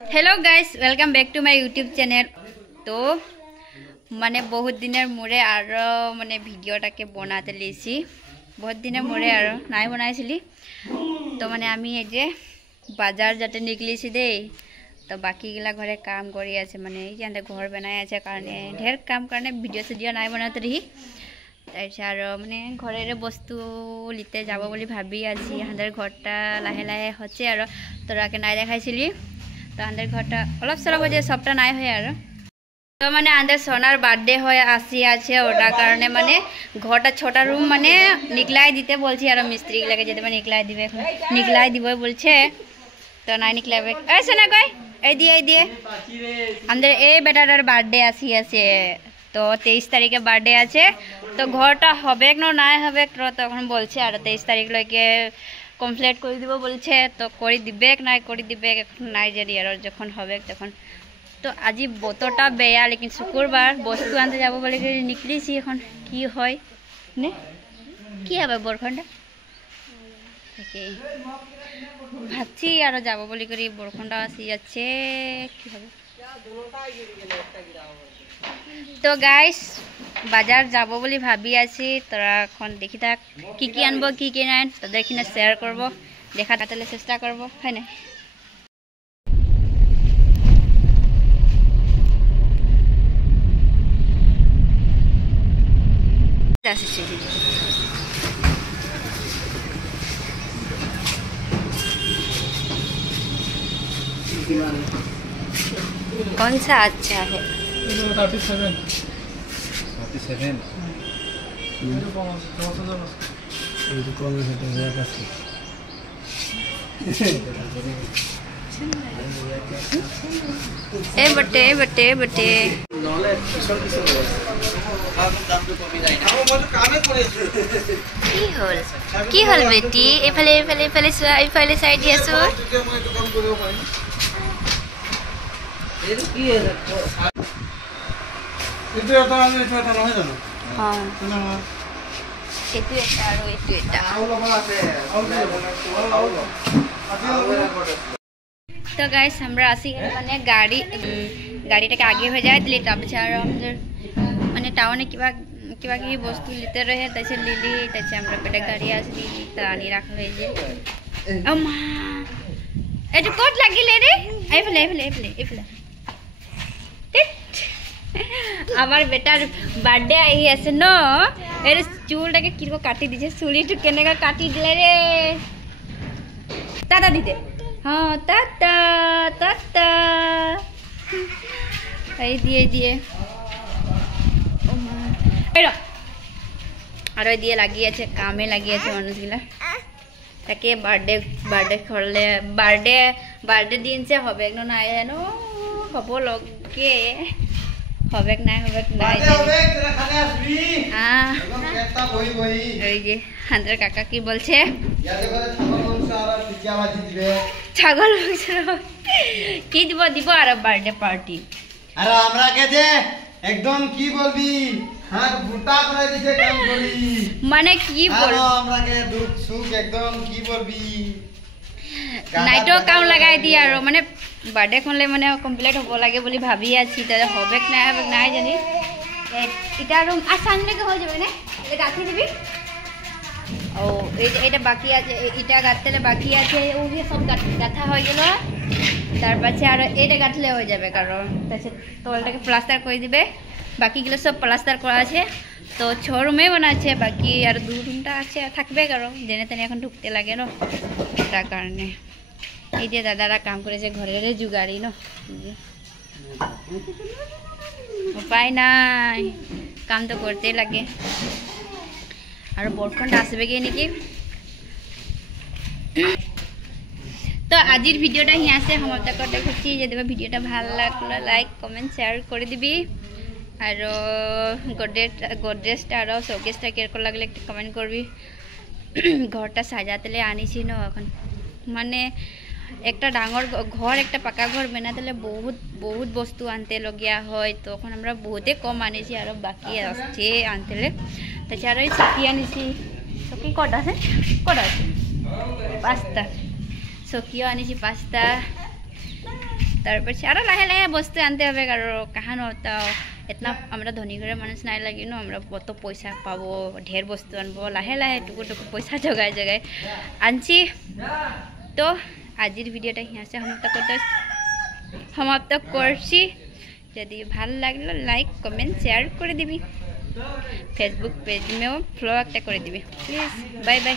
Hello guys, welcome back to my YouTube channel. तो मैंने बहुत दिन मुरे आरो मैंने वीडियो टाके बनाते लेसी बहुत दिन मुरे आरो नाई बनाइছিলি तो मैंने आमी एजे बाजार जाते निकलिছি दे तो बाकी गिला घरे काम करी আছে মানে ইয়াতে ঘর বানাই আছে কারণে ঢের কাম কারণে ভিডিও ভিডিও নাই বানাতে রহি তাইছে আর মানে ঘরের বস্তু লিতে যাব বলি ভাবি আছি আমাদের ঘরটা লাহে লাহে হচ্ছে আর তোরাকে নাই দেখাইছিলি তো আমাদের ঘরটা অলপ সলপ হয়ে সবটা নাই হয় আর তো মানে আমাদের সোনার বার্থডে হয়ে আসি আছে ওটা কারণে মানে ঘরটা ছোট রুম মানে নিকলাই দিতে বলছি আর মিস্ত্রি লাগে যেতে মানে নিকলাই দিবে নিকলাই দিব বলছে তো নাই নিকলাবে এই সোনা কই এই দিয়ে আমাদের এই বেটাটার বার্থডে আসি আছে তো 23 তারিখে বার্থডে আছে তো ঘরটা হবে না নাই হবে তখন বলছে আর 23 তারিখ লইকে কমপ্লিট করে দিব বলছে তো করে দিবে নাই করে দিবে এখন নাই জানি আর যখন হবে তখন তো আজি বতটা বেয়া লেকিন শুক্রবার বস্তু আনতে যাব বলে নিকলিছি এখন কি হয় নে কি হবে বরখন্ডা ওকে ভাবছি আর যাব বলি করি বরখন্ডা আসি যাচ্ছে কি হবে তো গাইস বাজার যাব বলি ভাবি আছি তোরা এখন দেখি থাক কি কি আনবো কি কি নাই তোদের কিনা শেয়ার করব দেখা তাহলে চেষ্টা করব হয় না कौन सा अच्छा है 37 बटे কি হল বেটি এফালে সাইড দিয়াছো এটা তো আমি এটা নহয় জানো হ্যাঁ এটু এটা আর এটু এটা তো গাইস আমরা আসি মানে গাড়িটাকে আগে হয়ে যায় দিলে তারপরে আর আমাদের মানে টাউনে কিবা কি বস্তু নিতে রহে তাইছে লিলি তাইছে আমরা পেটে গাড়ি আসলি তা আনি রাখা হয়ে যায় আমা এটা কোট লাগিলে রে এফলে আমার বেটার বার্থডে আই আছে ন এর চুলটাকে কিরকম কাটি দিছে চুলিটা কেনেকা কাটি দিলে রে দাদা দিতে হ্যাঁ তাতা এই দিয়ে আর ওই দিয়ে লাগিয়েছে কামে লাগিয়েছে মানুষগুলা তাকে বার্থডে করলে বার্থডে দিন সে হবে না জানো হব লগে হবে নাই হান্দার কাকা কি বলছে ছাগল কি দিব আর বার্থডে পার্টি আর আমরা কেছে একদম কি বলবি হাত বুটা করে দিছে কাম করি মানে কি বল আমরা কে দুঃখ সুখ একদম কি বলবি নাইটো কাম লাগাই দি আর মানে বার্থডে করলে মানে কমপ্লিট হব লাগে বলি ভাবি আছি তাহলে হবে নাই জানি এটা রুম আর সামনেকে হয়ে যাবে না এটা গাঁথি দিবি ও এটা বাকি আছে এটা গাঁথলে বাকি আছে ওগুলো সব গাঁথা হয়ে গেল তারপরে আর এটা গাঁথলে হয়ে যাবে কারণ তাছাড়া তলটাকে প্লাস্টার করে দিবে বাকিগুলো সব প্লাস্টার করা আছে তো 6 রুমে বানাচ্ছে বাকি আর 2 রুমটা আছে থাকবে কারণ জেনে তেনে এখন ঢুকতে লাগে না তার কারণে এই যে দাদারা কাম করেছে ঘরের জুগাড়ি না উপায় নাই কাম তো করতেই লাগে আর বরখন্ড আসবে গিয়ে নাকি তো আজির ভিডিওটা হি আছে সমাপ্ত করতে খুঁজছি যদি ভিডিওটা ভালো লাগলো লাইক কমেন্ট শেয়ার করে দিবি আর গোদরেজটা আর শোকেসটা কিরকম লাগলে একটু কমেন্ট করবি ঘরটা সাজাতে আনিছি না এখন মানে একটা ডাঙর ঘর একটা পাকা ঘর বানাতে বহুত বস্তু আনতে লগিয়া হয় তখন আমরা বহুতে কম আনিছি আর বাকি আসছে আনতে তাছাড়া আর চকি আনিছি চকি কটা আছে 5টা চকিও আনিছি 5টা তারপর আরো লাহে লাহে বস্তু আনতে হবে আর কাহানো इतना আমরা ধনী ঘরের মানুষ নাই লাগি না আমরা কত পয়সা পাবো ঢের বস্তু আনবো লাহে লাহে টুকু টুকু পয়সা জগায় জগায় আনছি তো আজির ভিডিওটা হিয়াসে সমাপ্ত করছি যদি ভাল লাগলো লাইক কমেন্ট শেয়ার করে দিবি ফেসবুক পেজ মেও ফলো একটা করে দিবি প্লিজ বাই বাই